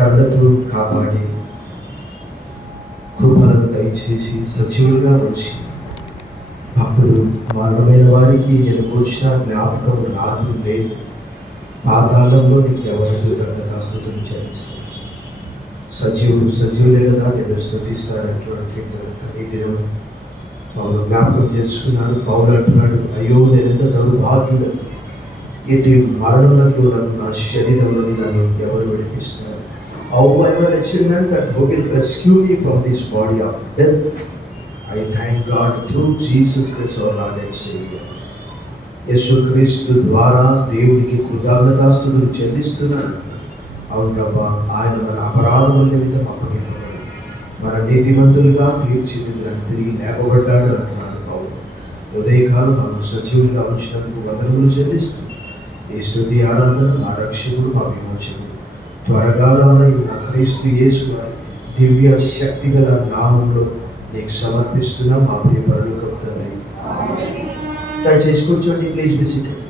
కరుణతో కాపాడి కృపలను దయచేసి సజీవులుగా ఉంచి భక్తులు మరణమైన వారికి నేను కూర్చిన జ్ఞాపకం రాదు లేదు. పాతాళంలో నీకు ఎవరికి దత్తదాస్తుతులు చెల్లిస్తాను. సజీవులే కదా నేను స్తుతిస్తానంటున్నాడు. ఈ దినం పౌలు జ్ఞాపకం చేసుకున్నారు. పౌలు అంటున్నాడు, అయ్యో నేనెంత దౌర్భాగ్యుడు, ఇటు మరణంలో నన్ను నా శరీరంలో నన్ను ఎవరు విడిపిస్తారు. How I am an achievement that who will rescue me from this body of death. I thank God through Jesus Christ our Lord and Savior. యేసుక్రీస్తు ద్వారా దేవునికి కృతజ్ఞతాస్తుతులు చెల్లిస్తున్నాను. అవును ప్రభా, ఆయన మన అపరాధముల నిమిత్తం అప్పగింపబడి మన నీతిమంతులుగా తీర్చిదిద్దులను తిరిగి లేపబడ్డాడు అంటున్నాడు పౌలు. ఉదయకాలం మనం సజీవులుగా ఉంచినందుకు వదనములు చెల్లిస్తూ ఈ స్తుతి ఆరాధన మా రక్షకుడు మా విమోచకుడు త్వరగా రానయ్యున్న క్రీస్తు యేసు వారి దివ్య శక్తి గల నామంలో నీకు సమర్పిస్తున్నాం మా ప్రియ పరలోకపు తండ్రి. దయచేసి కూర్చోండి, ప్లీజ్ బి సీటెడ్.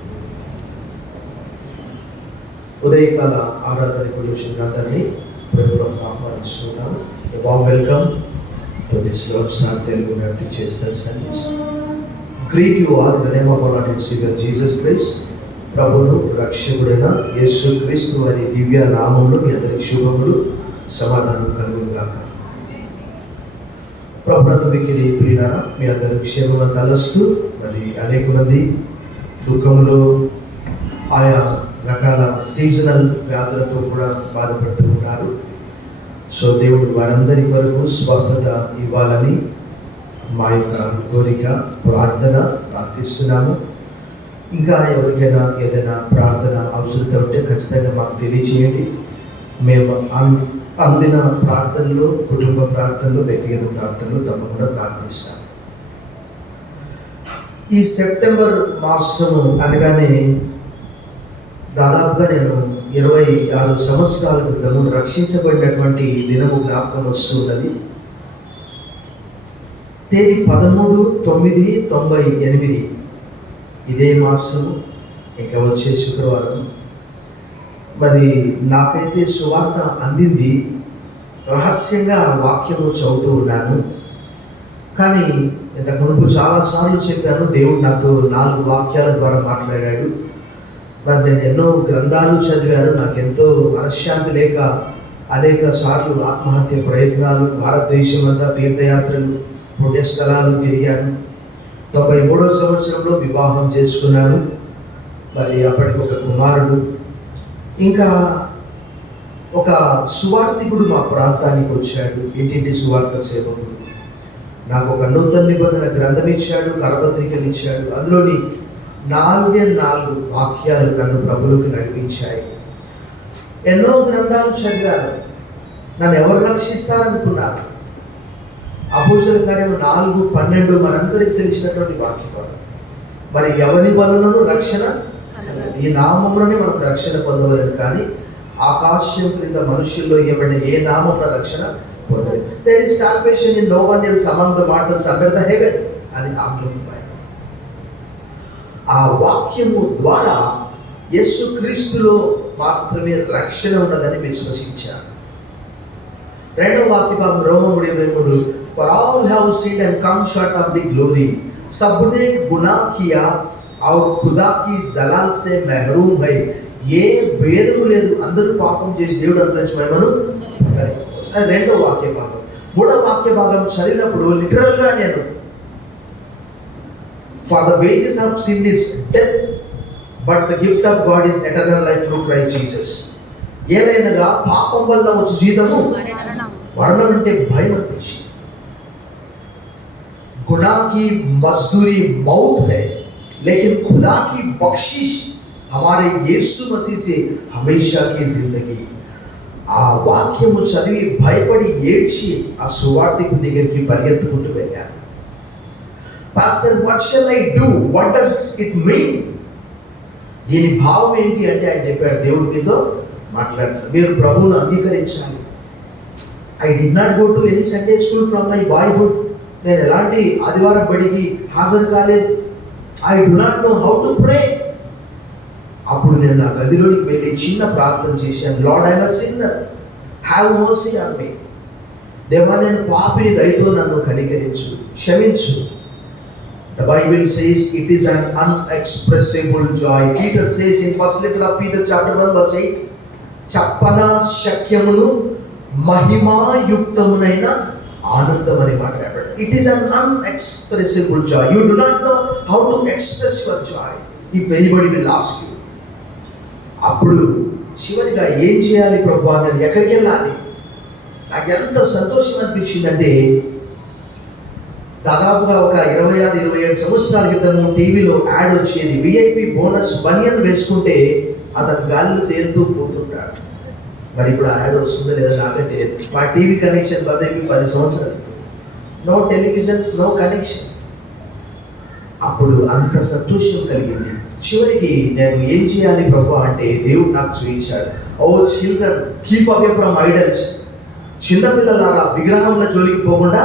ఉదయకాల ఆరాధన కొలిషన్ అందరినీ ప్రభుత్వం ఆహ్వానిస్తున్నాం. Warm welcome to this lord sir Telugu Baptist church service. Greet you all in the name of our Lord and saviour Jesus Christ. ప్రభువును రక్షకుడైన యేసుక్రీస్తు వారి దివ్య నామంలో మీ అందరికి శుభములు, సమాధానం కలుగును గాక. ప్రభునందు మిక్కిలి ప్రియులారా, మీ అందరి క్షేమంగా తలస్తూ మరి అనేక మంది దుఃఖంలో ఆయా రకాల సీజనల్ వ్యాధులతో కూడా బాధపడుతూ ఉంటారు. సో దేవుడు వారందరి వరకు స్వస్థత ఇవ్వాలని మా యొక్క కోరిక, ప్రార్థిస్తున్నాము. ఇంకా ఎవరికైనా ఏదైనా ప్రార్థన అవసరత ఉంటే ఖచ్చితంగా మాకు తెలియచేయండి. మేము అందిన ప్రార్థనలు, కుటుంబ ప్రార్థనలు, వ్యక్తిగత ప్రార్థనలు తప్పకుండా ప్రార్థిస్తాం. ఈ సెప్టెంబర్ మాసము అనగానే దాదాపుగా నేను 26 సంవత్సరాల క్రితము రక్షించబడినటువంటి దినము జ్ఞాపకం వస్తున్నది. తేదీ 13/9/98 ఇదే మాసము, ఇంకా వచ్చే శుక్రవారం. మరి నాకైతే సువార్త అందింది. రహస్యంగా వాక్యము చదువుతూ ఉన్నాను. కానీ ఇంతకు మునుపు చాలాసార్లు చెప్పాను, దేవుడు నాతో 4 వాక్యాల ద్వారా మాట్లాడాడు. మరి నేను ఎన్నో గ్రంథాలు చదివాను. నాకెంతో మనశ్శాంతి లేక అనేక సార్లు ఆత్మహత్య ప్రయత్నాలు, భారతదేశం అంతా తీర్థయాత్రలు, పుణ్యస్థలాలు తిరిగాను. 93వ సంవత్సరంలో వివాహం చేసుకున్నాను. మరి అప్పటికి ఒక కుమారుడు. ఇంకా ఒక సువార్థికుడు మా ప్రాంతానికి వచ్చాడు, ఇంటింటి సువార్త సేవకుడు. నాకు ఒక నూతన నిబంధన గ్రంథం ఇచ్చాడు, కరపత్రికలు ఇచ్చాడు. అందులోని 4 వాక్యాలు నన్ను ప్రభువుకి నడిపించాయి. ఎన్నో గ్రంథాలు చదివాను. నన్ను ఎవరు రక్షిస్తారనుకున్నాను. అపోస్తలుల కార్యము 4:12 మనందరికి తెలిసినటువంటి వాక్యం. మరి ఎవరి వలనను రక్షణ, ఈ నామములోనే మనం రక్షణ పొందవలను, కానీ ఆకాశం క్రింద మనుషుల్లో ఇవ్వబడిన ఏ నామమున రక్షణ పొందలేదు. There is salvation in no one else among the mortals under the heaven అని ఆంగ్లం. ఆ వాక్యము ద్వారా యేసుక్రీస్తులో మాత్రమే రక్షణ ఉన్నదని విశ్వసించాను. 2వ వాక్య భాగం రోమా 3:23, For all have sinned and come short of the glory. सबने गुनाह किया और खुदा की जलाल से महरूम है. ఏ భేదము లేదు, అందరూ పాపం చేసి దేవుడు అనుగ్రహించిన మహిమను పొందలేరు. అది 2వ వాక్య భాగం. 3వ వాక్య భాగం చదివినప్పుడు లిటరల్గా నేను For the wages of sin is death, but the gift of God is eternal life through Christ Jesus. ఏదైనగా పాపం వల్ల వచ్చే జీతము మరణం అంటే భయం అనిపించి, गुनाह की मजदूरी मौत है, लेकिन खुदा की बख्शिश हमारे यीशु मसीह से हमेशा की जिंदगी. ఆ వాక్యము చదివి భయపడి ఏడ్చి ఆ సువార్తికు దగ్గరికి పరిగెత్తుకుంటూ వెళ్ళాను. Pastor, what shall I do, what does it mean? దీని భావం ఏంటి అంటే ఆయన చెప్పాడు, దేవుడు మీతో మాట్లాడుతారు, మీరు ప్రభువును అంగీకరించాలి. I did not go to any Sunday school from my boyhood. నేను ఎలాంటి ఆదివారం బడికి హాజరు కాలేదు. I do not know how to pray. అప్పుడు నేను నా గదిలోనికి వెళ్ళి చిన్న ప్రార్థన చేశాను. Lord, I am a sinner, have mercy on me. దేవా, నేను పాపిని, దయతో నన్ను కనికరించు, క్షమించు. The Bible says it is an unexpressible joy. Peter says in first letter of Peter chapter 1 verse 8, చెప్పన శక్యమును మహిమాయుక్తమునైన ఆనందం అని మాట్లాడాడు. It is an unexpressible joy. You do not know how to express your joy if anybody will ask you. అప్పుడు చివరిగా ఏం చేయాలి ప్రభువా, నేను ఎక్కడికి వెళ్ళాలి? నాకు ఎంత సంతోషం అనిపించిందంటే, దాదాపుగా ఒక 26-27 సంవత్సరాల క్రితము టీవీలో యాడ్ వచ్చేది. విఐపి బోనస్ బనియన్ వేసుకుంటే అతను గాలిలో తేలుతూ పోతుంటాడు. మరి ఇప్పుడు ఆ యాడ్ వస్తుందో లేదో నాకే తెలియదు. మా టీవీ కనెక్షన్ బద్దకి 10 సంవత్సరాలు, నో టెలివిజన్, నో కనెక్షన్. అప్పుడు అంత సంతోషం కలిగింది. చివరికి నేను ఏం చేయాలి ప్రభు అంటే దేవుడు నాకు చూపించాడు. O children, keep away from idols. చిన్నపిల్లలారా, విగ్రహంలో జోలికి పోకుండా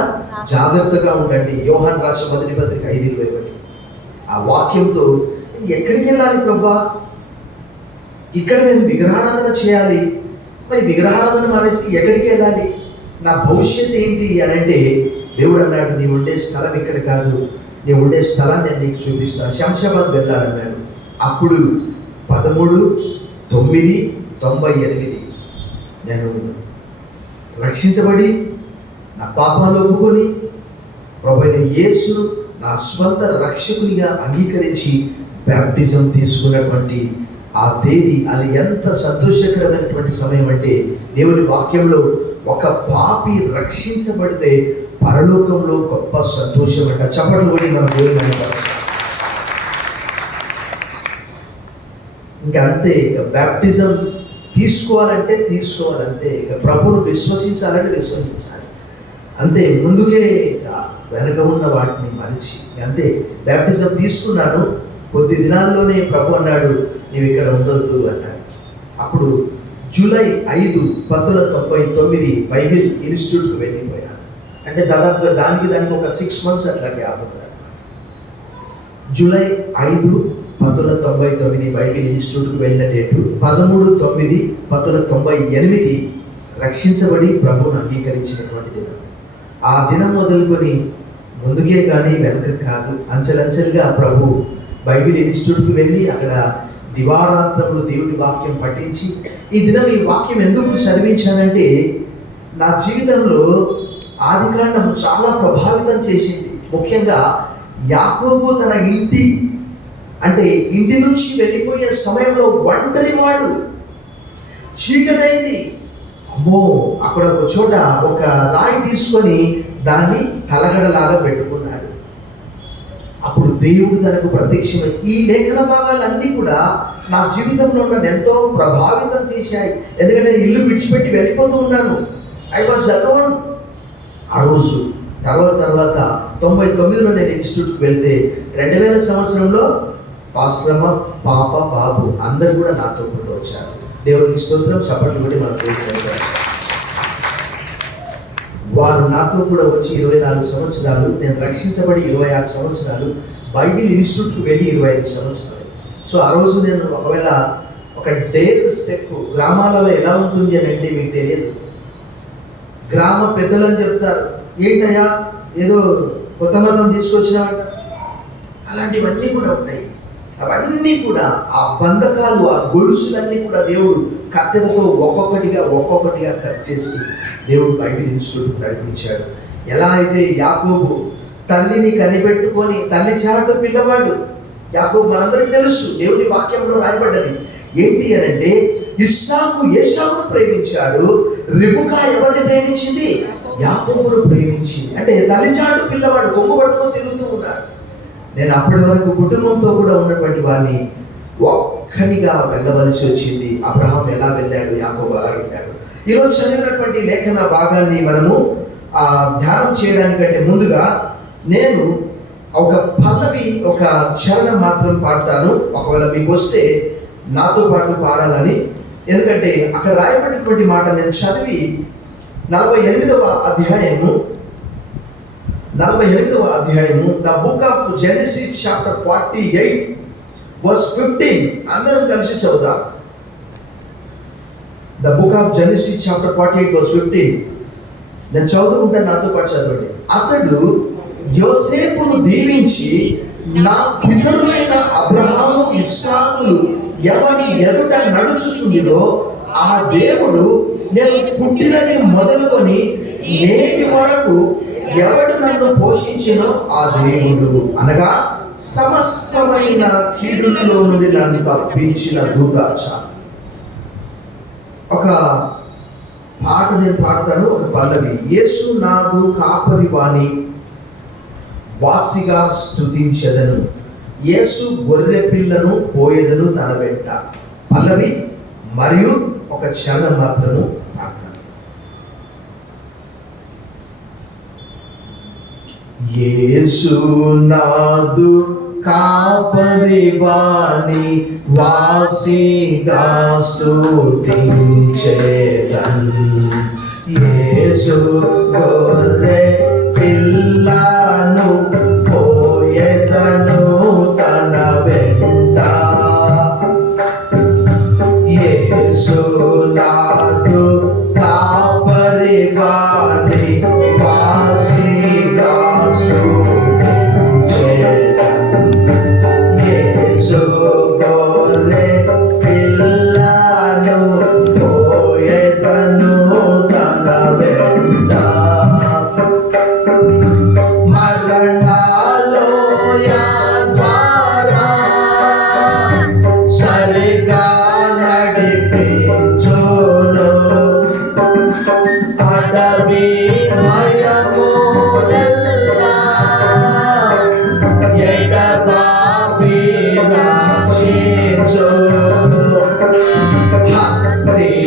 జాగ్రత్తగా ఉండండి. యోహాను రాసిన 1 పత్రిక 5:21. ఆ వాక్యంతో ఎక్కడికి వెళ్ళాలి ప్రభా? ఇక్కడ నేను విగ్రహారాధన చేయాలి, మరి విగ్రహారాధన మానేసి ఎక్కడికి వెళ్ళాలి? నా భవిష్యత్తు ఏంటి అని అంటే, దేవుడు అన్నాడు, నీ ఉండే స్థలం ఇక్కడ కాదు, నీ ఉండే స్థలాన్ని నేను నీకు చూపిస్తాను. శంషాబాద్ వెళ్ళాలన్నాడు. అప్పుడు 13/9/98 నేను రక్షించబడి నా పాపాలు ఒప్పుకొని ప్రభువైన యేసు నా స్వంత రక్షకునిగా అంగీకరించి బ్యాప్టిజం తీసుకున్నటువంటి ఆ తేదీ, అది ఎంత సంతోషకరమైనటువంటి సమయం అంటే, దేవుని వాక్యంలో ఒక పాపి రక్షించబడితే పరలోకంలో గొప్ప సంతోషం అంట. చప్పట్లు కొట్టి మనం దేవుని కనపరచాలి. ఇంకా అంతే, ఇక బ్యాప్టిజం తీసుకోవాలంటే తీసుకోవాలంతే, ఇక ప్రభువును విశ్వసించాలంటే విశ్వసించాలి అంతే. ముందుకే వెనక ఉన్న వాటిని మరిచి అంతే. బ్యాప్టిజం తీసుకున్నాను, కొద్ది దినాల్లోనే ప్రభు అన్నాడు, నీవు ఇక్కడ ఉండొద్దు అన్నాడు. అప్పుడు జూలై 5, 1999 బైబిల్ ఇన్స్టిట్యూట్కి వెళ్ళిపోయాను. అంటే దాదాపుగా దానికి ఒక 6 months అట్లా గ్యాప్ ఉంది. జూలై 5, 1999 బైబిల్ ఇన్స్టిట్యూట్కి వెళ్ళిన డేటు 13/9/1998 రక్షించబడి ప్రభువును అంగీకరించినటువంటి దినం. ఆ దినం మొదలుకొని ముందుకే కానీ వెనక కాదు, అంచెలంచెలుగా ప్రభు బైబిల్ ఇన్స్టిట్యూట్కి వెళ్ళి అక్కడ దివారాత్రములు దేవుని వాక్యం పఠించి, ఈ దినం ఈ వాక్యం ఎందుకు చదివించానంటే, నా జీవితంలో ఆదికాండము చాలా ప్రభావితం చేసింది. ముఖ్యంగా యాకోబు తన ఇంటి నుంచి వెళ్ళిపోయే సమయంలో ఒంటరివాడు, చీకటైంది. అమ్మో, అక్కడ ఒక చోట ఒక రాయి తీసుకొని దాన్ని తలగడలాగా పెట్టుకున్నాడు. అప్పుడు దేవుడు తనకు ప్రత్యక్షమై, ఈ లేఖన భాగాలన్నీ కూడా నా జీవితంలో నన్ను ఎంతో ప్రభావితం చేశాయి. ఎందుకంటే నేను ఇల్లు విడిచిపెట్టి వెళ్ళిపోతూ ఉన్నాను. I was alone. ఆ రోజు తర్వాత 99లో నేను ఇన్స్టిట్యూట్కి వెళ్తే 2000 సంవత్సరంలో పాస్ట్రమ్మ, పాప, బాబు అందరు కూడా నాతో కూడా వచ్చారు. దేవునికి స్తోత్రం. చప్పట్లు కొట్టి మన దేవుడు. వారు నాతో కూడా వచ్చి 24 సంవత్సరాలు, నేను రక్షించబడి 26 సంవత్సరాలు, బైబిల్ ఇన్స్టిట్యూట్కి వెళ్ళి 25 సంవత్సరాలు. సో ఆ రోజు నేను ఒకవేళ ఒక డేర్ స్టెప్ గ్రామాలలో ఎలా ఉంటుంది అని అంటే మీకు తెలియదు. గ్రామ పెద్దలు అని చెప్తారు, ఏంటయ్యా ఏదో కొత్త మతం తీసుకొచ్చినామంట, అలాంటివన్నీ కూడా ఉంటాయి. అవన్నీ కూడా ఆ బంధకాలు, ఆ గొలుసులన్నీ కూడా దేవుడు కత్తెరతో ఒక్కొక్కటిగా కట్ చేసి దేవుడు బైబిల్ ఇన్స్టిట్యూట్ నడిపించాడు. ఎలా అయితే యాకోబు తల్లిని కనిపెట్టుకొని, తల్లి చాటు పిల్లవాడు యాకోబు మనందరికీ తెలుసు, దేవుని వాక్యంలో రాయబడ్డది. ఏంటి అని అంటే, ఇస్సాకు ఏశావును ప్రేమించాడు, రిబుకా ఎవరిని ప్రేమించింది? యాకోబును ప్రేమించింది. అంటే తల్లి చాటు పిల్లవాడు కొంగు పట్టుకొని తిరుగుతూ ఉన్నాడు. నేను అప్పటి వరకు కుటుంబంతో కూడా ఉన్నటువంటి వాడిని ఒక్కనిగా వెళ్ళవలసి వచ్చింది. అబ్రహాం ఎలా వెళ్ళాడు, యాకోబు ఎలా వెళ్ళాడు. ఈరోజు చదివినటువంటి లేఖన భాగాన్ని మనము ధ్యానం చేయడానికంటే ముందుగా నేను ఒక పల్లవి, ఒక చరణం మాత్రం పాడతాను. ఒకవేళ మీకు వస్తే నాతో పాటు పాడాలని. ఎందుకంటే అక్కడ రాయబడినటువంటి మాట నేను చదివి 48వ అధ్యాయము the book of Genesis chapter 48 verse 15 అందరం కలిసి చదువుదాం. The book of Genesis chapter 48:15. నేను చదువుకుంటాను, నాతో పాటు చదవండి. అతడు యోసేపును దీవించి, నా పితరులైన అబ్రహాము ఇస్సాకులు ఎవని ఎదుట నడుచుచుండిరో ఆ దేవుడు నేను పుట్టినని మొదలుకొని నేటి వరకు ఎవడు నన్ను పోషించినో ఆ దేవుడు, అనగా సమస్తమైన కీడుల్లో నుండి నన్ను తప్పించిన దూతాచ. ఒక పాట నేను పాడతాను, ఒక పల్లవి. యేసు నాదు కాపరి వాణి వాసిగా స్తుతించెదను, యేసు గొర్రె పిల్లను పోయెదను తన వెంట. పల్లవి మరియు ఒక చరణం మాత్రము పాడతాను. యేసు నాదు కాపరి వాణి వాసిగా స్తుతించెదను, యేసు గొర్రె పిల్లను పోయెదను తన వెంట. యేసు నాదు కాపరి వాణి వాసిగా స్తుతించెదను, యేసు గొర్రె పిల్లను పోయెదను తన వెంట. మరణాలోయ ద్వారా సరిగా నడిపించును, అడవి భయములెల్లా ఎడబాపి రక్షించును, భక్తి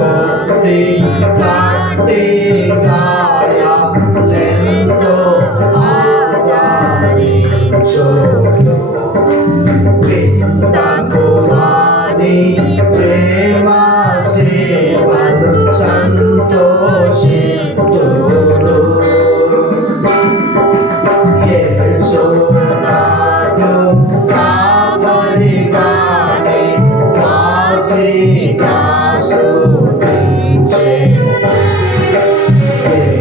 భక్తి కాటి గాయాలెంతో ఆదరించును, వింతకువాని ప్రేమ సేవను సంతోషింతురు. యేసు నాదు కాపరి వాణి వాసిగా స్తుతించెదను,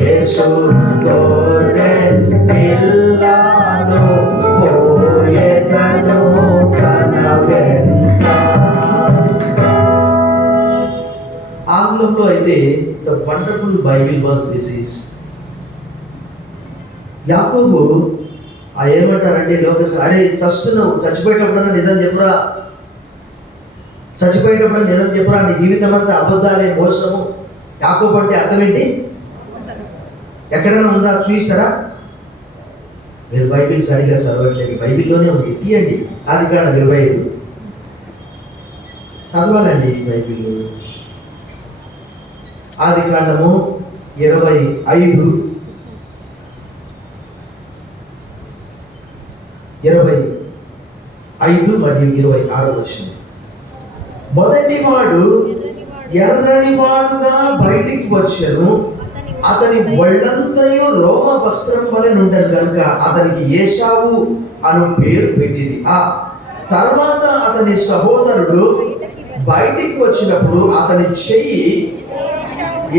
యేసు గొర్రె పిల్లను పోయెదను తన వెంట. ఆంగ్లంలో అయితే the wonderful Bible verse this is. యాకోబు ఏమంటారంటే, అరే చస్తున్నావు, చచ్చిపోయేటప్పుడన్నా నిజం చెప్పురా, చచ్చిపోయేటప్పుడన్నా నిజం చెప్పురా, నీ జీవితం అంతా అబద్ధాలే, మోసము. యాకోబు అంటే అర్థం ఏంటి? ఎక్కడైనా ఉందా చూయిస్తారా? మీరు బైబిల్ సరిగా చదవట్లేదు, బైబిల్లోనే ఉంది, తీయండి. ఆదికాండం 25 చదవాలండి బైబిల్. ఆదికాండము 25 మరియు 26 వచనం. మొదటివాడు ఎర్రనివాడుగా బయటికి వచ్చెను, అతని ఒళ్ళంతయు రోమ వస్త్రం వలె నుండెను కనుక అతనికి ఏశావు అను పేరు పెట్టింది. ఆ తర్వాత అతని సహోదరుడు బయటికి వచ్చినప్పుడు అతని చెయ్యి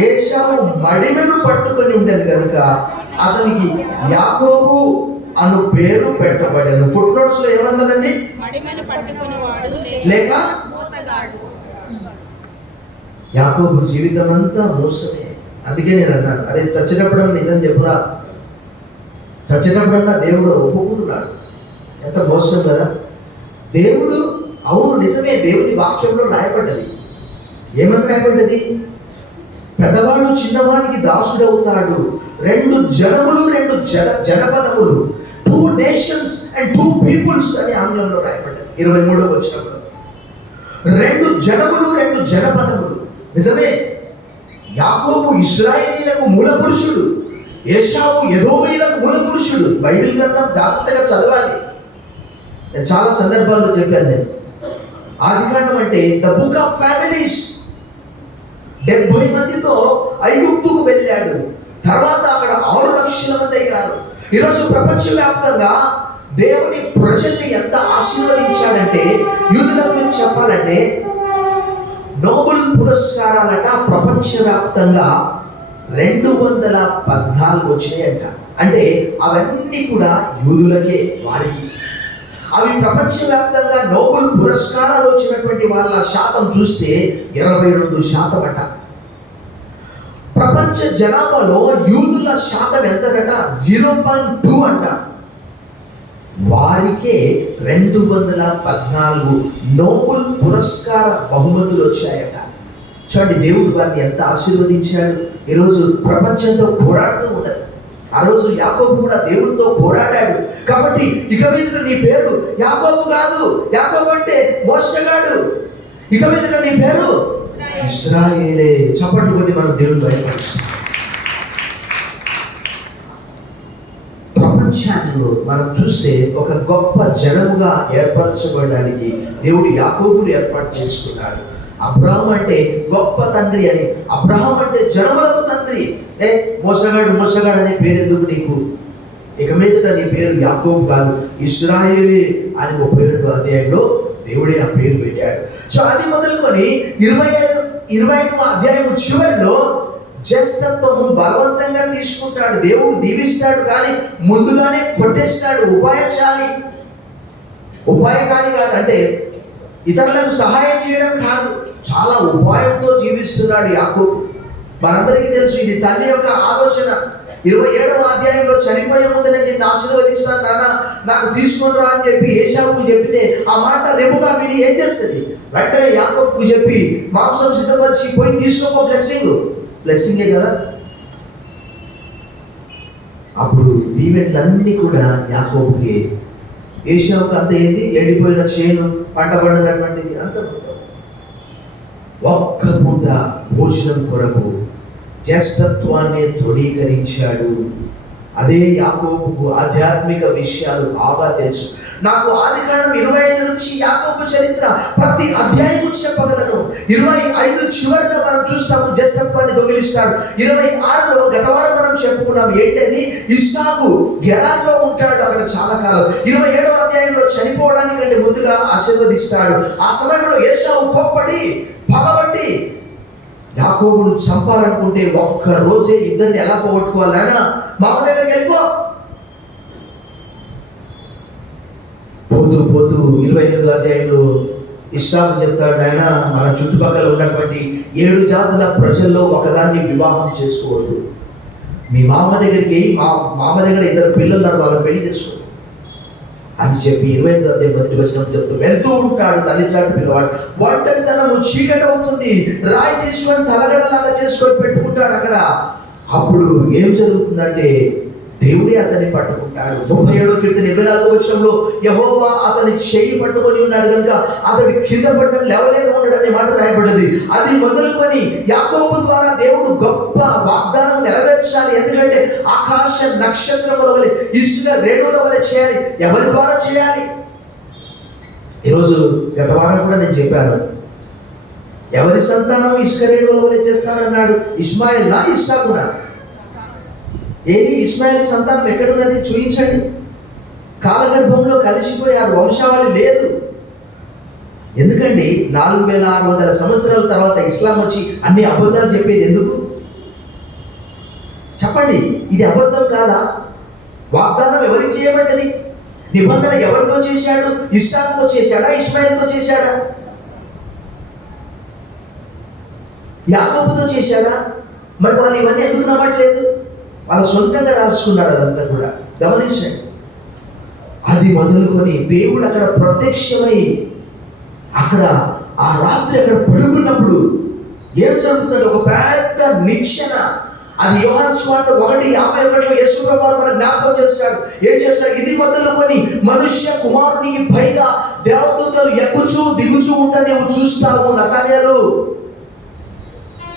ఏశావు మడిమెను పట్టుకొని ఉండేది కనుక అతనికి యాకోబు అను పేరు పెట్టబడెను. ఫుట్ నోట్స్ లో ఏమన్నదండి? లేక యాకోబు జీవితం అంతా మోసమే. అందుకే నేను అన్నాను, అరే చచ్చినప్పుడన్నా నిజం చెప్పురా, చచ్చినప్పుడన్నా దేవుడు ఒప్పుకుంటున్నాడు. ఎంత మోసం కదా దేవుడు. అవును నిజమే, దేవుని వాక్యంలో రాయబడ్డది. ఏమని రాయబడ్డది? పెద్దవాడు చిన్నవాడికి దాసుడవుతాడు, 2 జనములు 2 జనపదములు, 2 నేషన్స్ అండ్ 2 పీపుల్స్ అని ఆంగ్లంలో రాయబడ్డది 23వ వచనంలో. 2 జనములు 2 జనపదములు. నిజమే, యాకోబు ఇశ్రాయేలీయులకు మూల పురుషుడు, ఏశావు ఎదోమీయులకు మూల పురుషుడు. బైబిల్ గ్రంథం జాగ్రత్తగా చదవాలి. నేను చాలా సందర్భాల్లో చెప్పాను. నేను ఆదికాండం అంటే ద బుక్ ఆఫ్ ఫ్యామిలీస్. 70 మందితో ఐగుప్తుకు వెళ్ళాడు, తర్వాత అక్కడ 6 లక్షల మంది అయ్యారు. ఈరోజు ప్రపంచవ్యాప్తంగా దేవుని ప్రజల్ని ఎంత ఆశీర్వదించాడంటే, యూదుల గురించి చెప్పాలంటే నోబెల్ పురస్కారాలట ప్రపంచవ్యాప్తంగా 214 వచ్చాయంట. అంటే అవన్నీ కూడా యూదులకే, వారికి. అవి ప్రపంచవ్యాప్తంగా నోబెల్ పురస్కారాలు వచ్చినటువంటి వాళ్ళ శాతం చూస్తే 22% అట. ప్రపంచ జనాభాలో యూదుల శాతం ఎంతట? 0.2 అంట. వారికే 214 నోబెల్ పురస్కార బహుమతులు వచ్చాయట. చూడండి, దేవుడు వారిని ఎంత ఆశీర్వదించాడు. ఈరోజు ప్రపంచంతో పోరాడుతూ ఉన్నది. ఆ రోజు యాకోబు కూడా దేవుడితో పోరాడాడు. కాబట్టి ఇక మీద నీ పేరు యాకోబు కాదు, యాకోబు అంటే మోసగాడు. ఇక మీద నీ పేరు ఇశ్రాయేలే. చప్పట్లు కొట్టి మనం దేవుని బయటపడుస్తాం. ప్రపంచాన్ని మనం చూస్తే ఒక గొప్ప జనముగా ఏర్పరచబడడానికి దేవుడు యాకోబును ఏర్పాటు చేసుకున్నాడు. అబ్రహాం అంటే గొప్ప తండ్రి అని, అబ్రహాం అంటే జనములకు తండ్రి. మోసగాడు అనే పేరు ఎందుకు నీకు? ఇక మీదట నీ పేరు యాకోబు కాదు, ఇశ్రాయేలే అని 32వ అధ్యాయంలో దేవుడే ఆ పేరు పెట్టాడు. సో అది మొదలుకొని 25వ అధ్యాయం చివరిలో జ్యేష్ఠత్వము బలవంతంగా తీసుకుంటాడు. దేవుడు దీవిస్తాడు, కానీ ముందుగానే కొట్టేస్తాడు. ఉపాయకాని కాదు, అంటే ఇతరులకు సహాయం చేయడం కాదు, చాలా ఉపాయంతో జీవిస్తున్నాడు యాకోబు. మనందరికీ తెలుసు, ఇది తల్లి యొక్క ఆలోచన. 27వ అధ్యాయంలో చనిపోయే ముందు నేను నిన్ను ఆశీర్వదిస్తాను నాన్న, నాకు తీసుకొని రా అని చెప్పి ఏశావుకు చెప్తే ఆ మాట రెబుకా విని ఏం చేస్తుంది? వెంటనే యాకోబుకు చెప్పి మాంసం సిద్ధపరిచి పోయి తీసుకోక బ్లెస్సింగే కదా. అప్పుడు దీవెనలన్నీ కూడా యాకోబుకి. ఏశావుకు అంత ఏంది? ఎండిపోయిన చేను, పంట పండినటువంటిది అంత మొత్తం. ఒక్క పూట భోజనం కొరకు జ్యేష్ఠత్వాన్ని తృణీకరించాడు. అదే యాకోబుకు ఆధ్యాత్మిక విషయాలు బాగా తెలుసు. నాకు ఆదికాండం 25 నుంచి యాకోబు చరిత్ర ప్రతి అధ్యాయం చెప్పగలను. 25 చివరిలో మనం చూస్తాము జ్యేష్ఠత్వాన్ని దొంగిలిస్తాడు. 26లో గత వారం మనం చెప్పుకున్నాం. ఏంటది? ఇస్సాకు గెరార్లో ఉంటాడు అక్కడ చాలా కాలం. 27వ అధ్యాయంలో చనిపోవడానికంటే ముందుగా ఆశీర్వదిస్తాడు. ఆ సమయంలో ఏశావు కోప్పడి పగబట్టి యాకోబును చంపాలనుకుంటే ఒక్క రోజే ఇద్దరిని ఎలా పోగొట్టుకోవాలి? నాయనా మామ దగ్గరికి వెళ్ళిపో. పోతూ 28వ అధ్యాయంలో ఇస్సాకు చెప్తాడు, ఆయన మన చుట్టుపక్కల ఉన్నటువంటి 7 జాతుల ప్రజల్లో ఒకదాన్ని వివాహం చేసుకోవద్దు. మీ మామ దగ్గరికి, మా మామ దగ్గర 2 పిల్లలు ఉన్నారు, వాళ్ళని పెళ్లి చేసుకో అని చెప్పి 25వ అధ్యాయం 1వ వచనం చెప్తూ వెళ్తూ ఉంటాడు. తల్లిచాటు పిల్లవాడు. ఒంటరితనము చీకటి అవుతుంది. రాయి తీసుకొని తలగడలాగా చేసుకొని పెట్టుకుంటాడు అక్కడ. అప్పుడు ఏం జరుగుతుందంటే దేవుడే అతన్ని పట్టుకుంటాడు. 37వ కీర్తన 24వ వచనంలో యెహోవా అతని చేయి పట్టుకొని ఉన్నాడు కనుక అతని కింద పడ్డం లేవలేక ఉన్నాడు అనే మాట రాయబడ్డది. అది మొదలుకొని యాకోబు ద్వారా దేవుడు గొప్ప వాగ్దానం నెరవేర్చాలి. ఎందుకంటే ఆకాశ నక్షత్రముల వలె, ఇసుక రేణుల వలె చేయాలి. ఎవరి ద్వారా చేయాలి? ఈరోజు గత వారం కూడా నేను చెప్పాను, ఎవరి సంతానం ఇసుక రేణుల వలె చేస్తానన్నాడు? ఇష్మాయిల్నా, ఇస్సాకునా? ఏది? ఇష్మాయిల్ సంతానం ఎక్కడున్నది చూపించండి. కాలగర్భంలో కలిసిపోయారు, వంశావళి లేదు. ఎందుకండి 4600 సంవత్సరాల తర్వాత ఇస్లాం వచ్చి అన్ని అబద్ధాలు చెప్పేది ఎందుకు? చెప్పండి, ఇది అబద్ధం కాదా? వాగ్దానం ఎవరికి చేయబడ్డది? నిబంధన ఎవరితో చేశాడు? ఇస్సాకుతో చేశాడా, ఇష్మాయిల్తో చేశాడా, యాకోబుతో చేశాడా? మరి వాళ్ళు ఇవన్నీ ఎందుకు నమ్మట్లేదు? వాళ్ళ సొంతంగా రాసుకున్నారు అదంతా కూడా. గమనించండి. అది మొదలుకొని దేవుడు అక్కడ ప్రత్యక్షమై అక్కడ ఆ రాత్రి అక్కడ పడుకున్నప్పుడు ఏం జరుగుతుందంటే ఒక పెద్ద నిచ్చెన. అది యోహాను సువార్త 1:51లో యేసు ప్రభువు మనకు జ్ఞాపకం చేస్తాడు. ఏం చేస్తాడు? ఇది మొదలుకొని మనుష్య కుమారునికి పైగా దేవదూతలు ఎక్కుచూ దిగుచూ ఉంటా నువ్వు చూస్తావు నతనేలు.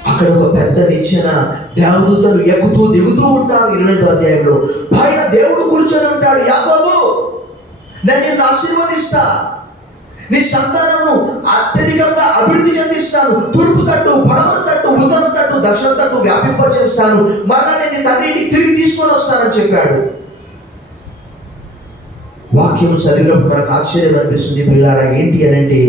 అక్కడ ఒక పెద్ద నిచ్చెన, దేవదూతలు ఎక్కుతూ దిగుతూ ఉంటారు. 28వ అధ్యాయంలో పైన దేవుడు కూర్చొని ఉంటాడు. యాకోబు, నేను నిన్ను ఆశీర్వదిస్తా, నీ సంతానము అత్యధికంగా అభివృద్ధి చెందిస్తాను, తూర్పు తట్టు, పడమర తట్టు, ఉత్తరం తట్టు, దక్షిణ తట్టు వ్యాపింపజేస్తాను, మరలా నేను తండ్రిని తిరిగి తీసుకొని వస్తానని చెప్పాడు. వాక్యం చదివినప్పుడు మనకు ఆశ్చర్యం అనిపిస్తుంది పిల్లారా. ఏంటి అని అంటే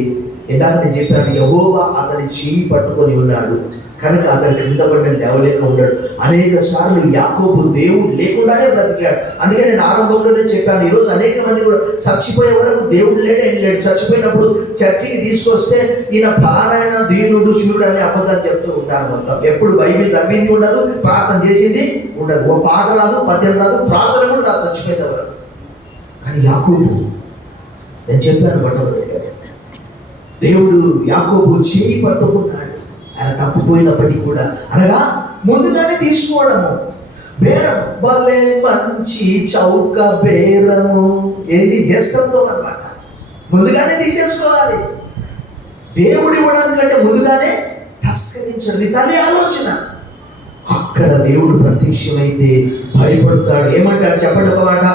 ఇందాక నేను చెప్పాను, యెహోవా అతని చెయ్యి పట్టుకొని ఉన్నాడు కనుక అతని క్రింద పడిన లేవలేక ఉన్నాడు. అనేక సార్లు యాకోబు దేవుడు లేకుండానే బ్రతికాడు. అందుకే నేను ఆరంభంలోనే చెప్పాను, ఈరోజు అనేక మంది కూడా చచ్చిపోయే వరకు దేవుడు లేడు, ఏం లేడు. చచ్చిపోయినప్పుడు చర్చికి తీసుకొస్తే ఈయన ఫలానాయన దీనుడు శివుడు అనే అబద్ధాలు చెప్తూ ఉంటారు. మొత్తం ఎప్పుడు బైబిల్ చదివింది ఉండదు, ప్రార్థన చేసింది ఉండదు, ఓ పాట రాదు, పద్యం రాదు, ప్రార్థన కూడా రాదు చచ్చిపోయిన వరకు. కానీ యాకోబు, నేను చెప్పాను మొట్టమొదటి, దేవుడు యాకోబు చేయి పట్టుకున్నాడు. ఆయన తప్పిపోయినప్పటికీ కూడా, అనగా ముందుగానే తీసుకోవడము. బేరం భలే మంచి చౌక బేరము, ఏంది జ్యేష్ఠంతో అన్నమాట. ముందుగానే తీసేసుకోవాలి. దేవుడు ఇవ్వడానికంటే ముందుగానే తస్కరించండి. తల్లి ఆలోచన. అక్కడ దేవుడు ప్రత్యక్షమైతే భయపడతాడు. ఏమంటాడు చెప్పండి ఒక మాట,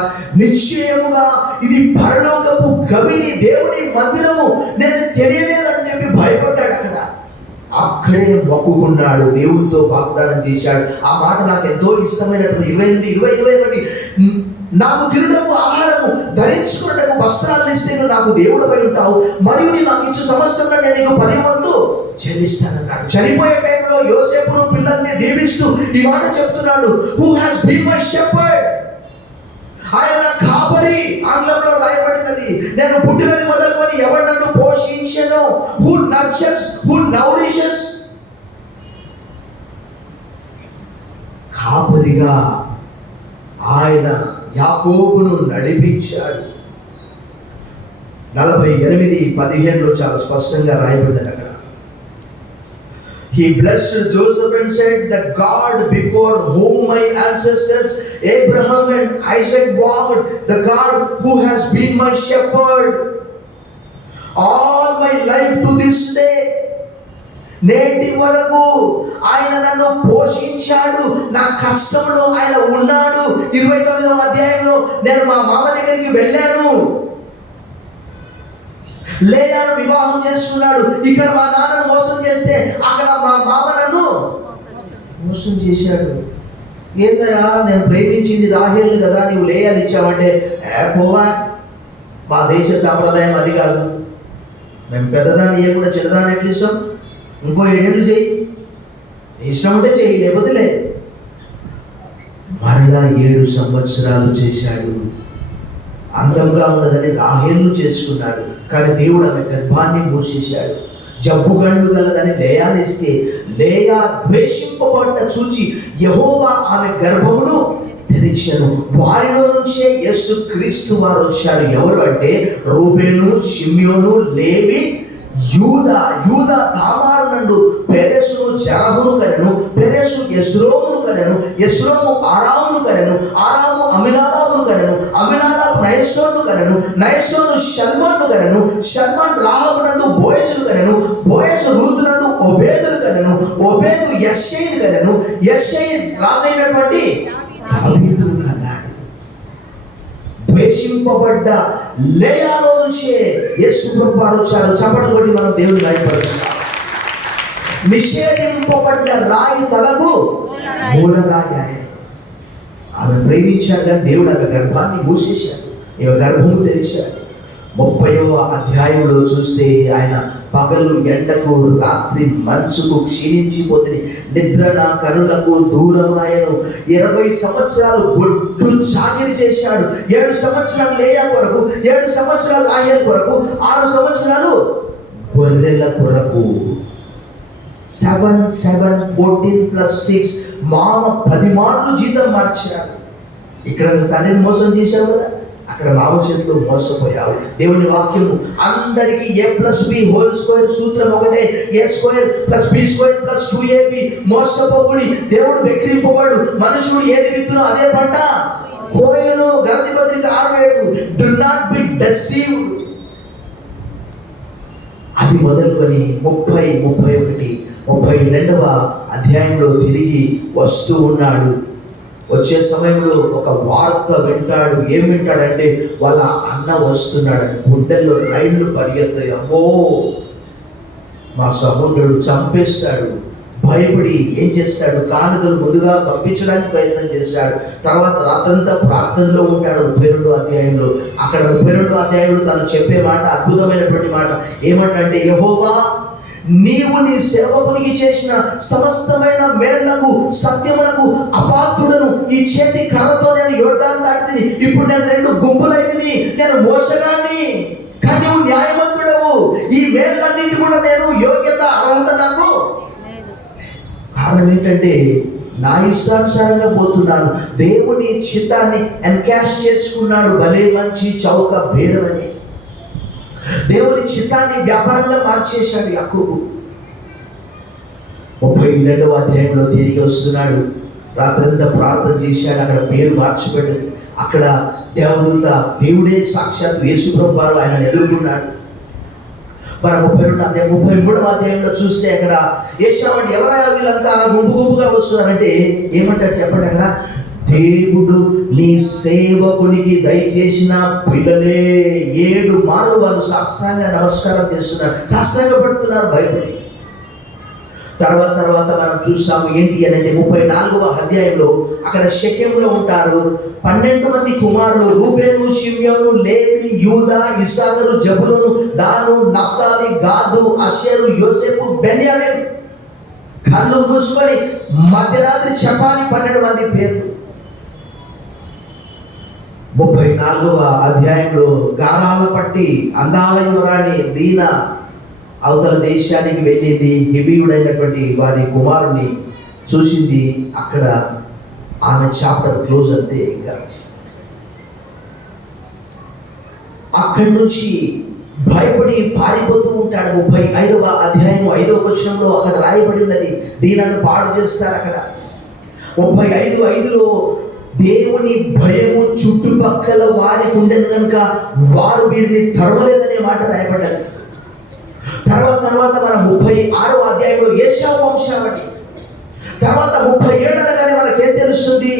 నిశ్చయముగా ఇది పరలోకపు గవిని, దేవుని మందిరము, నేను తెలియలేదని చెప్పి భయపడ్డాడు. అక్కడే మొక్కుకున్నాడు, దేవుడితో వాగ్దానం చేశాడు. ఆ మాట నాకు ఎంతో ఇష్టమైనటువంటి 28, 21, నాకు తినడము ఆహారము, ధరించుకున్నటకు వస్త్రాలను ఇస్తే నాకు దేవుడిపై ఉంటావు, మరియు నీ నాకు ఇచ్చే సంవత్సరంలో నేను నీకు 10 వంతు చెల్లిస్తానన్నాడు. చనిపోయే టైంలో యోసేపును పిల్లల్ని దీవిస్తూ ఈ మాట చెప్తున్నాడు, who has been my shepherd, ఆయన కాపరి. ఆంగ్లంలో రాయబడినది, నేను పుట్టినది మొదలుకొని ఎవరు నన్ను పోషించెను, హూ నర్చర్స్, హూ నౌరిషెస్. కాపరిగా ఆయన యాకోబును నడిపించాడు. 48:15 చాలా స్పష్టంగా రాయబడ్డది అక్కడ. He blessed Joseph and said, the God before whom my ancestors Abraham and Isaac walked, the God who has been my shepherd all my life to this day. నేటి వరకు ఆయన నన్ను పోషించాడు, నా కష్టంలో ఆయన ఉన్నాడు. 29వ అధ్యాయంలో నేను మా మామ దగ్గరికి వెళ్ళాను, లేయాను వివాహం చేసుకున్నాడు. ఇక్కడ మా నాన్నను మోసం చేస్తే అక్కడ మా మామ నన్ను మోసం చేశాడు. ఏందయ్యా, నేను ప్రేమించింది రాహేలు కదా, నీవు లేయాని ఇచ్చావంటే, పోవా, మా దేశ సాంప్రదాయం అది కాదు, మేము పెద్దదాన్ని ఇవ్వకుండా చిన్నదాన్ని ఎట్లా ఇస్తాం, ఇంకో 7 ఏళ్ళు చేయి, ఇష్టం ఉంటే చేయి, లేకపోతే లేదు. మరలా 7 సంవత్సరాలు చేశాడు. అందంగా ఉన్నదని రాహేలు చేసుకున్నాడు, కానీ దేవుడు ఆమె గర్భాన్ని మూసేశాడు. జబ్బు గండు గలదని లేయానిస్తే లేయా ద్వేషింపబడ్డ చూచి యెహోవా ఆమె గర్భమును తెరిచెను. వారిలో నుంచే యేసు క్రీస్తు వారు వచ్చారు. ఎవరు అంటే రూబేను, షిమ్యోను, లేవి, యూదా. యూదా తామారు నందు పెరెసును జరహును కనెను, పెరెసు యెస్రోమును కనెను, యెస్రోము ఆరామును కనెను, ఆరాము అమినాదాబును కనెను, అమినాదాబు నయస్సోను కనెను, నయస్సోను షల్మాను కనెను, షల్మాన్ రాహాబు నందు బోయజును కనెను, బోయజు రూతు నందు ఓబేదును కనెను, ఓబేదు యెష్షయిని కనెను, యెష్షయి రాజైనటువంటి దావీదును కన్నాడు. ద్వేషింపబడ్డ లేయాలో నుంచే యేసు ప్రభువారు వచ్చారు. చప్పట్లు కొట్టి మనం దేవుని భయపడుతున్నాం. నిషేధింపబడిన రాయి తలకు మూలరాయి ఆయన. ఆమె ప్రేమించాడు కానీ దేవుడు ఆమె గర్భాన్ని మూసేశాడు, ఈమె గర్భము తెరిచాడు. 30వ అధ్యాయంలో చూస్తే ఆయన పగలు ఎండకు రాత్రి మంచుకు క్షీణించిపోతుంది, నిద్ర నా కనులకు దూరమాయను. 20 సంవత్సరాలు గొడ్డు చాకిరి చేశాడు. 7 సంవత్సరాలు లేయా కొరకు, 7 సంవత్సరాలు రాహేలు కొరకు, 6 సంవత్సరాలు గొర్రెల కొరకు. 7, 14 + 6 మామ 10 మార్లు జీతం మార్చాడు. ఇక్కడ తండ్రిని మోసం చేశావు కదా, అక్కడ మామ చేతిలో మోసపోయావు. దేవుని వాక్యము అందరికీ A+B² సూత్రం ఒకటే, A² + B² + 2AB. మోసపోకుడి, దేవుడు వెక్కిరింపబడు, మనుషుడు ఏది విత్తునో అదే పంట కోయను. గలతీ పత్రిక 6:7. Do not be deceived. అది మొదలుకొని 30, 31, 32వ అధ్యాయంలో తిరిగి వస్తూ ఉన్నాడు. వచ్చే సమయంలో ఒక వార్త వింటాడు. ఏం వింటాడంటే వాళ్ళ అన్న వస్తున్నాడు. గుండెల్లో రైళ్లు పరిగెత్తాయి. అమ్మో, మా సహోదరుడు చంపేస్తాడు, భయపడి ఏం చేస్తాడు, కానుకలు ముందుగా పంపించడానికి ప్రయత్నం చేశాడు. తర్వాత రాత్రంతా ప్రార్థనలో ఉంటాడు. 32వ అధ్యాయంలో, అక్కడ 32వ అధ్యాయంలో తను చెప్పే మాట అద్భుతమైనటువంటి మాట. ఏమంటే, యెహోవా నీవు నీ సేవకునికి చేసిన సమస్తమైన మేళ్లకు సత్యములకు అపాత్రుడను. ఈ చేతి కర్రతో నేను యోర్దాను దాటిని. ఇప్పుడు నేను 2 గుంపులైతిని. నేను మోసగాన్ని, కానీ నువ్వు న్యాయవంతుడవు. ఈ మేళ్ళన్నింటి కూడా నేను యోగ్యత అర్హత నాకు. కారణం ఏంటంటే, నా ఇష్టానుసారంగా పోతున్నాను. దేవుని చిత్తాన్ని ఎన్కాష్ చేసుకున్నాడు. భలే మంచి చౌక భేదమని దేవుని చిత్తాన్ని వ్యాపారంగా మార్చేశాడు యాకోబు. 32వ అధ్యాయంలో తిరిగి వస్తున్నాడు. రాత్రంతా ప్రార్థన చేశాడు. అక్కడ పేరు మార్చిపెట్టదు. అక్కడ దేవదూత, దేవుడే సాక్షాత్ యేసు ప్రభువు వారు ఆయనను ఎదుర్కొన్నాడు. మరి 33వ అధ్యాయంలో చూస్తే అక్కడ యేషావాడు, ఎవరా వీళ్ళంతా గుంపుగా వస్తున్నారంటే ఏమంటాడు చెప్పండి. అక్కడ దేవుడు నీ సేవకునికి దయచేసిన పిల్లలే. 7 మార్లు వాళ్ళు సాష్టాంగ నమస్కారం చేస్తున్నారు, సాష్టాంగ పడుతున్నారు భయపడి. తర్వాత మనం చూసాము ఏంటి అని అంటే 34వ అధ్యాయంలో అక్కడ షెకెంలో ఉంటారు 12 మంది కుమారులు. రూబేను, షిమ్యోను, లేవి, యూదా, ఇస్సాకరు, జబులూను, దాను, నఫ్తాలి, గాదు, ఆషేరు, యోసేపు, బెన్యామిన్. కళ్ళు మూసుకొని మధ్యరాత్రి చెప్పాలి 12 మంది పేర్లు. 34వ అధ్యాయంలో గారాలు పట్టి అందాల యువరాణి దీనా అవతల దేశానికి వెళ్ళింది. హిబీయుడైనటువంటి వారి కుమారుని చూసింది. అక్కడ ఆమె చాప్టర్ క్లోజ్ అంతే. ఇంకా అక్కడి నుంచి భయపడి పారిపోతూ ఉంటాడు. 35వ అధ్యాయం 5వ వచనంలో అక్కడ రాయబడి ఉన్నది. దీనాన్ని పాడు చేస్తారు. అక్కడ 35:5లో దేవుని భయము చుట్టుపక్కల వారికి ఉండేది కనుక వారు వీరిని తరవలేదనే మాట రాయబడ్డది. తర్వాత మనం 36వ అధ్యాయంలో ఏశావు వంశావళి. తర్వాత 37 అనగానే మనకేం తెలుస్తుంది,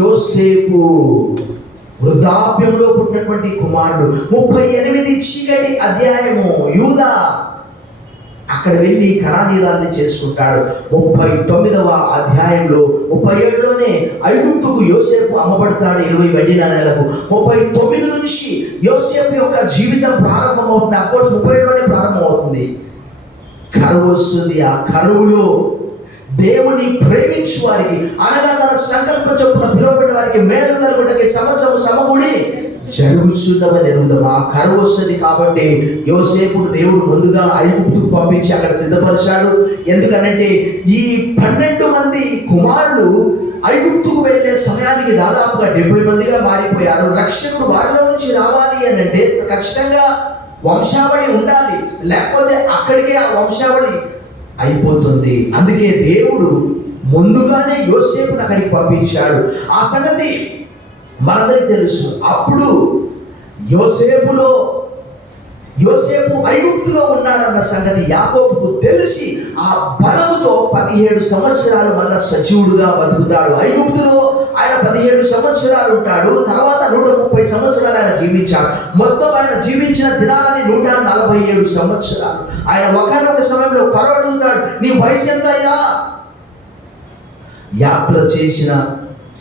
యోసేపు వృద్ధాప్యంలో పుట్టినటువంటి కుమారుడు. 38 చీకటి అధ్యాయము యూదా అక్కడ వెళ్ళి కణానీలాన్ని చేసుకుంటాడు. 39వ అధ్యాయంలో 37లోనే ఐగుప్తుకు యోసేపు అమ్మబడతాడు 20 వెండి నాణేలకు. 39 నుంచి యోసేపు యొక్క జీవితం ప్రారంభమవుతుంది. అఫ్కోర్స్ 37లోనే ప్రారంభమవుతుంది. కరువు వస్తుంది. ఆ కరువులో దేవుని ప్రేమించు వారికి, అనగా తన సంకల్ప చొప్పున పిలువబడిన వారికి మేలు కలుగుటకి సంవత్సరం సమకూడి జరుగుతున్నవని ఎరుగుదాం. ఆ కరువు వస్తుంది కాబట్టి యోసేపును దేవుడు ముందుగా ఐగుప్తుకు పంపించి అక్కడ సిద్ధపరిచాడు. ఎందుకనంటే ఈ 12 మంది కుమారులు ఐగుప్తుకు వెళ్ళే సమయానికి దాదాపుగా 70 మందిగా మారిపోయారు. రక్షకుడు వారిలో నుంచి రావాలి అని అంటే ఖచ్చితంగా వంశావళి ఉండాలి, లేకపోతే అక్కడికే ఆ వంశావళి అయిపోతుంది. అందుకే దేవుడు ముందుగానే యోసేపును అక్కడికి పంపించాడు. ఆ సంగతి మనందరికీ తెలుసు. అప్పుడు యోసేపు ఐగుప్తులో ఉన్నాడన్న సంగతి యాకోబుకు తెలిసి ఆ బలముతో 17 సంవత్సరాలు మళ్ళా సజీవుడుగా బతుకుతాడు. ఐగుప్తులో ఆయన 17 సంవత్సరాలు ఉంటాడు. తర్వాత 130 సంవత్సరాలు ఆయన జీవించాడు. మొత్తం ఆయన జీవించిన దినాలని 147 సంవత్సరాలు. ఆయన ఒకనొక సమయంలో ఫరో అడుగుతాడు, నీ వయసు ఎంత అయ్యా? యాత్ర చేసిన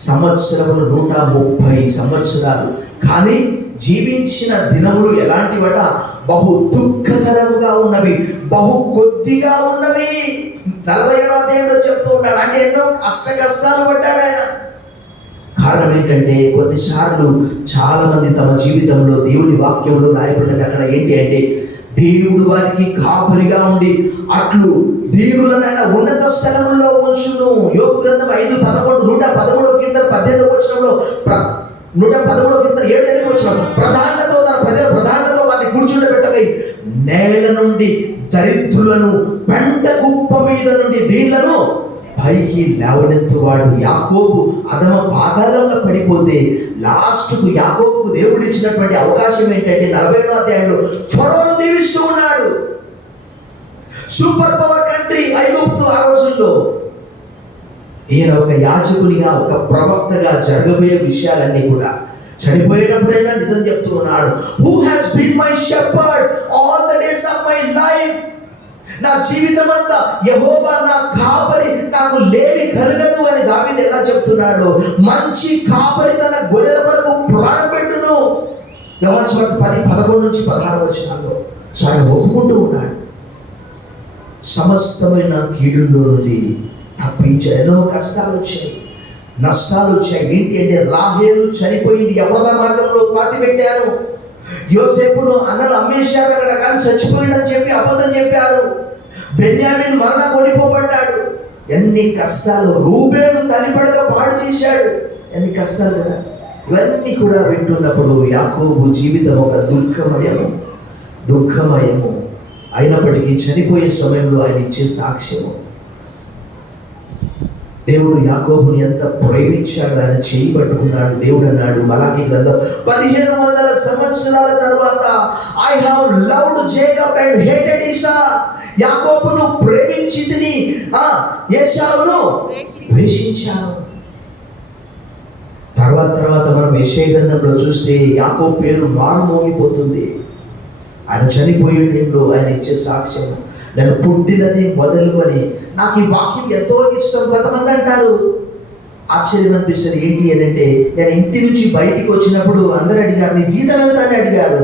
సంవత్సరములు 130 సంవత్సరాలు. కానీ జీవించిన దినములు ఎలాంటివట? బహు దుఃఖకరముగా ఉన్నవి, బహు కొద్దిగా ఉన్నవి. 47వ అధ్యాయంలో చెప్తూ ఉన్నాడు. అంటే ఎన్నో కష్టాలు పడ్డాడు ఆయన. కారణం ఏంటంటే కొన్నిసార్లు చాలా మంది తమ జీవితంలో దేవుని వాక్యంలో రాయబడ్డది అక్కడ ఏంటి అంటే, దేవుడు వారికి కాపరిగా ఉండి అట్లు దీనులనైన ఉన్నత స్థలముల్లో ఉంచును. యోబు గ్రంథం 5:11, 113వ కీర్తన 18వ వచనంలో, 113వ కీర్తన 7వ వచనం, ప్రధానులతో తన ప్రజల ప్రధానులతో వారిని కూర్చుండబెట్టకై నేల నుండి దరిద్రులను పెంట కుప్ప మీద నుండి దీనులను పైకి లేవనెత్తువాడు. యాకోబు అధమ పాతాళంలో పడిపోతే లాస్ట్కు యాకోబుకు దేవుడు ఇచ్చినటువంటి అవకాశం ఏంటంటే 40వ అధ్యాయంలో ఫరోను దీవిస్తూ ఉన్నాడు. సూపర్ పవర్ కంట్రీ ఐగుప్తు ఆ రోజుల్లో. ఈయన ఒక యాజకునిగా, ఒక ప్రవక్తగా జరగబోయే విషయాలన్నీ కూడా చనిపోయేటప్పుడైనా నిజం చెప్తూ ఉన్నాడు. Who has been my shepherd all the days of my life. నా జీవితం అంతా యెహోవా నా కాపరి, నాకు లేమి కలగదు అని దావీదు ఎలా చెప్తున్నాడు? మంచి కాపరి తన గొర్రెల వరకు ప్రాణం పెట్టును. యోహాను సువార్త 10:11-16 సో ఆయన ఒప్పుకుంటూ ఉన్నాడు. సమస్తమైన కీడుల్లో నుండి తప్పించాడు. ఎన్నో కష్టాలు వచ్చాయి, నష్టాలు వచ్చాయి. ఏంటి అంటే రాహేలు చనిపోయింది, యెహోవా మార్గంలో పాతి పెట్టారు. యోసేపును అన్నలు అమ్మేశారు అక్కడ, కానీ చచ్చిపోయిందని చెప్పి అబద్ధం చెప్పారు. బెన్యామీను మరలా కొనిపోబడ్డాడు. ఎన్ని కష్టాలు. రూబేను తల్లిపడగా పాడు చేశాడు. ఎన్ని కష్టాలు కదా. ఇవన్నీ కూడా వింటున్నప్పుడు యాకోబు జీవితం ఒక దుఃఖమయము అయినప్పటికీ చనిపోయే సమయంలో ఆయన ఇచ్చే సాక్ష్యము. దేవుడు యాకోబుని ఎంత ప్రేమించాడు, ఆయన చేయి పట్టుకున్నాడు. దేవుడు అన్నాడు మలాకి గ్రంథం 1500 సంవత్సరాల తర్వాత, I have loved Jacob and hated Esau. యాకోబును ప్రేమించితిని, ఏశావును ద్వేషించాను. తర్వాత మనం యెషయా గ్రంథంలో చూస్తే యాకోబు పేరు మారుమోగిపోతుంది. ఆయన చనిపోయే టైంలో ఆయన ఇచ్చే సాక్ష్యం, నేను పుట్టినది మొదలుకొని. నాకు ఈ వాక్యం ఎంతో ఇష్టం. కొంతమంది అంటారు, ఆశ్చర్యం అనిపిస్తుంది. ఏంటి అని అంటే, నేను ఇంటి నుంచి బయటికి వచ్చినప్పుడు అందరూ అడిగారు, నీ జీతం ఎంత అని అడిగారు.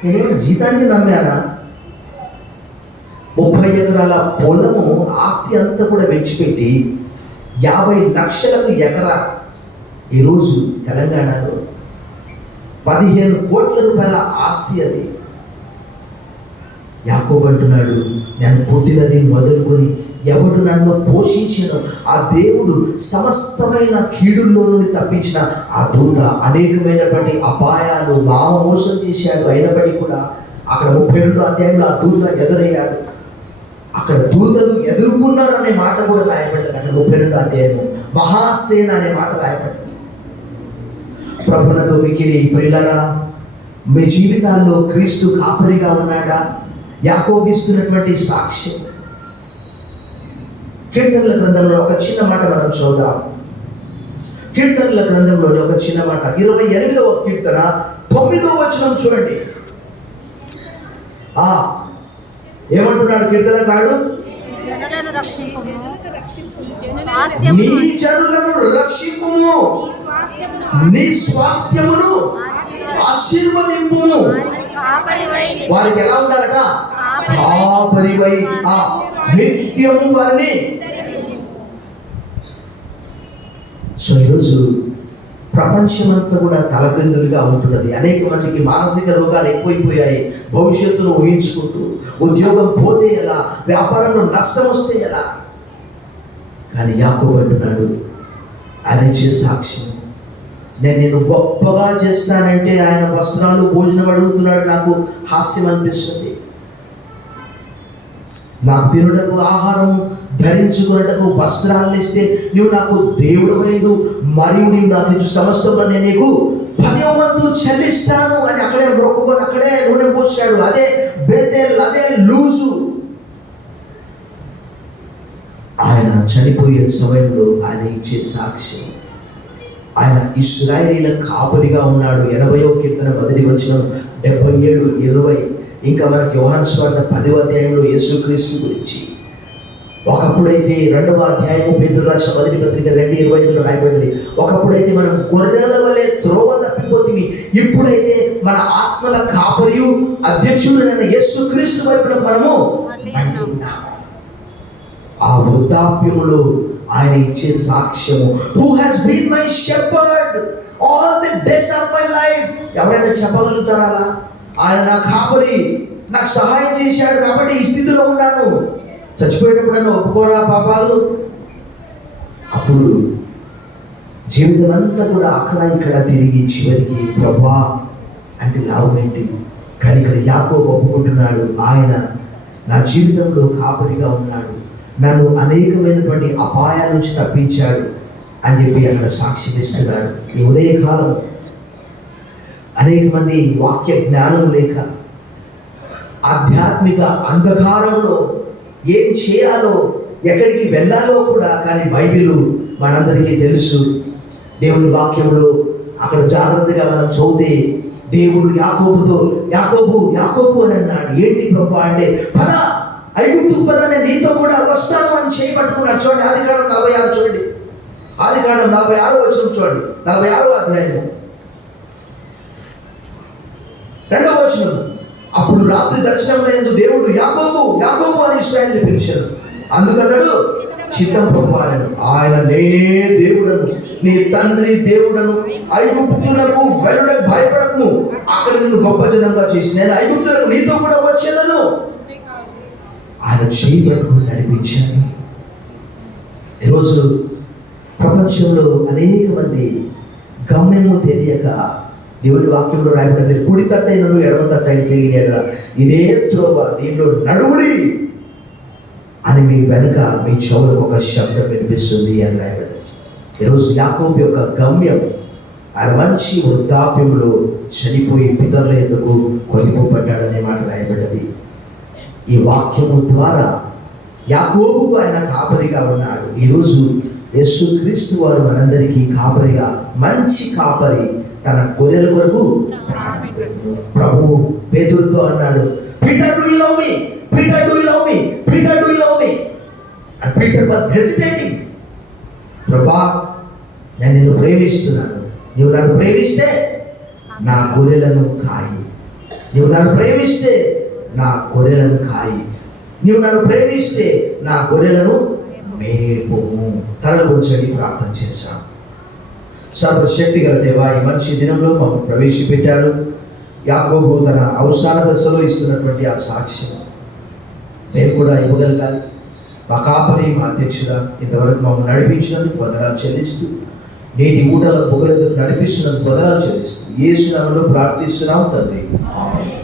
నేనేమో జీతానికి నమ్మానా? 30 ఎకరాల పొలము ఆస్తి అంతా కూడా విడిచిపెట్టి 50 లక్షలకు ఎకరా. ఈరోజు తెలంగాణలో 15 కోట్ల రూపాయల ఆస్తి అది. యాకోబు అంటున్నాడు, నేను పుట్టినది మొదలుకొని ఎవడు నన్ను పోషించిన ఆ దేవుడు సమస్తమైన కీడుల్లో నుండి తప్పించిన ఆ దూత అనేకమైనటువంటి అపాయాలు మోసం చేశాడు. అయినప్పటికీ కూడా అక్కడ 32వ అధ్యాయంలో ఆ దూత ఎదురయ్యాడు. అక్కడ దూతలు ఎదుర్కొన్నారు అనే మాట కూడా రాయబడ్డది. అక్కడ 32వ అధ్యాయము మహాసేన అనే మాట రాయబడ్డది. ప్రభునందు మిక్కిలి ప్రియులారా, మీ జీవితాల్లో క్రీస్తు కాపరిగా ఉన్నాడా? యాకోబు ఇస్తున్నటువంటి సాక్ష్యం. కీర్తనల గ్రంథంలో ఒక చిన్న మాట మనం చూద్దాం. కీర్తనల గ్రంథంలో ఒక చిన్న మాట, 28వ కీర్తన 9వ వచనం చూడండి. ఏమంటున్నాడు కీర్తనకారుడు? నీ జనులను రక్షింపుము, నీ స్వాస్థ్యమును ఆశీర్వదింపుము. వారికి ఎలా ఉండాలట? కాపరివై నిత్యము వారిని. సో ఈరోజు ప్రపంచమంతా కూడా తలక్రిందులుగా ఉంటున్నది. అనేక మందికి మానసిక రోగాలు ఎక్కువైపోయాయి. భవిష్యత్తును ఊహించుకుంటూ, ఉద్యోగం పోతే ఎలా, వ్యాపారంలో నష్టం వస్తే ఎలా. కానీ యాకోబు అంటున్నాడు, ఆయన ఇచ్చే సాక్ష్యం, నేను నిన్ను గొప్పగా చేస్తానంటే ఆయన వస్త్రాలు భోజనం అడుగుతున్నాడు. నాకు హాస్యం అనిపిస్తుంది. నాకు తినుటకు ఆహారం, ధరించుకున్నటకు వస్త్రాలను ఇస్తే నువ్వు నాకు దేవుడు వైదు, మరియు నీవు నాకు ఇచ్చు సమస్తంలో నేను నీకు 10వ వంతు చెల్లిస్తాను అని అక్కడే మొక్కుకొని అక్కడే నూనె పోసాడు. అదే బేతేల్, అదే లూజు. ఆయన చనిపోయే సమయంలో ఆయన ఇచ్చే సాక్ష్యం, ఆయన ఇశ్రాయేలీల కాపరిగా ఉన్నాడు. 80వ కీర్తన 1వ వచనం, 77, 20. ఇంకా మనకి యోహాను సువార్త 10వ అధ్యాయంలో యేసుక్రీస్తు గురించి. ఒకప్పుడైతే 2వ అధ్యాయము పేతురు రాసిన 1వ పత్రిక 2:25 రాయబడింది. ఒకప్పుడైతే మనం గొర్రెల వలె త్రోవ తప్పిపోతుంది, ఇప్పుడైతే మన ఆత్మల కాపరియు అధ్యక్షుడైన యేసుక్రీస్తు వైపున మనము ఉన్నాము. ఆ వృద్ధాప్యములో ఆయన ఇచ్చే సాక్ష్యము, who has been my shepherd all the days of my life. ఎవరైనా చెప్పగలుగుతారా అలా? ఆయన నా కాపరి, నాకు సహాయం చేశాడు కాబట్టి ఈ స్థితిలో ఉన్నాను. చచ్చిపోయేటప్పుడన్నా ఒప్పుకోరా పాపాలు? అప్పుడు జీవితం అంతా కూడా అక్కడ ఇక్కడ తిరిగి చివరికి ప్రభా అంటే లాభమేంటి? కానీ ఇక్కడ యాకోబు ఒప్పుకుంటున్నాడు, ఆయన నా జీవితంలో కాపరిగా ఉన్నాడు, నన్ను అనేకమైనటువంటి అపాయాల నుంచి తప్పించాడు అని చెప్పి అక్కడ సాక్ష్యం ఇస్తున్నాడు. ఈ ఉదయకాలం అనేక మంది వాక్య జ్ఞానం లేక ఆధ్యాత్మిక అంధకారంలో ఏం చేయాలో, ఎక్కడికి వెళ్ళాలో కూడా, కానీ బైబిలు మనందరికీ తెలుసు. దేవుని వాక్యంలో అక్కడ జాగ్రత్తగా మనం చదివితే దేవుడు యాకోబుతో యాకోబు యాకోబు అని అన్నాడు. ఏంటి ప్రభు అంటే, పద ఐగుప్తుకు పద, నేను నీతో కూడా వస్తాను అని చేయబట్టుకున్నాడు. చూడండి ఆదికాండం 46 చూడండి. ఆదికాండం 46 వచనం చూడండి. 46వ అధ్యాయము 2వ వచనం. అప్పుడు రాత్రి దర్శనంలో యందు దేవుడు యాకోబు యాకోబు అని ఇశ్రాయేలుని పిలిచాడు. అందుకన్నాడు, చిత్తం పొందాలను. ఆయన నేనే దేవుడను, నీ తండ్రి దేవుడను. ఐగుప్తులకు వెళ్ళడానికి భయపడకు, అక్కడ నిన్ను గొప్ప జనంగా చేసి నేను ఐగుప్తులకు నీతో కూడా వచ్చేదను. ఆయన చేయబట్టుకుని నడిపించాను. ఈరోజు ప్రపంచంలో అనేక మంది గమ్యము తెలియక, దేవుడి వాక్యంలో రాయబడింది, కుడి తట్టైనను ఎడమ తట్టైన తెలియడ ఇదే త్రోవ, దీనిలో నడువుడి అని మీ వెనుక మీ చెవులకు ఒక శబ్దం వినిపిస్తుంది అని రాయబడింది. ఈరోజు యాకోబు యొక్క గమ్యం ఆయన మంచి వృద్ధాప్యంలో చనిపోయి పితరుల ఎందుకు కొనిపోబడ్డాడనే మాట రాయబడ్డది. ఈ వాక్యము ద్వారా యాకోబుకు ఆయన కాపరిగా ఉన్నాడు. ఈరోజు యేసుక్రీస్తు వారు మనందరికీ కాపరిగా, మంచి కాపరి, తన గొర్రెల కొరకు ప్రభు పేతురుతో అన్నాడు, Peter do you love me, Peter do you love me, Peter do you love me. And Peter was hesitating. ప్రభా, నేను నిన్ను ప్రేమిస్తున్నాను, నువ్వు నన్ను ప్రేమిస్తే నా గొర్రెలను కాయి, నువ్వు నన్ను ప్రేమిస్తే నా గొర్రెలను కాయి, నువ్వు నన్ను ప్రేమిస్తే నా గొర్రెలను మేపుము. తలలు ఉంచండి, ప్రార్థన చేశాను. సర్వశక్తి గల దేవా, ఈ మంచి దినంలో మమ్మల్ని ప్రవేశపెట్టారు. యాకోబు తన అవసాన దశలో ఇస్తున్నటువంటి ఆ సాక్ష్యం నేను కూడా ఇవ్వగలగాలి. మా కాపరి, మా అధ్యక్షుడా, ఇంతవరకు మమ్మల్ని నడిపించినందుకు వందనాలు చెల్లిస్తూ, నేటి ఊటల బొగలతో నడిపిస్తున్నందుకు వందనాలు చెల్లిస్తూ యేసు నామములో ప్రార్థిస్తున్నాము తండ్రి, ఆమేన్.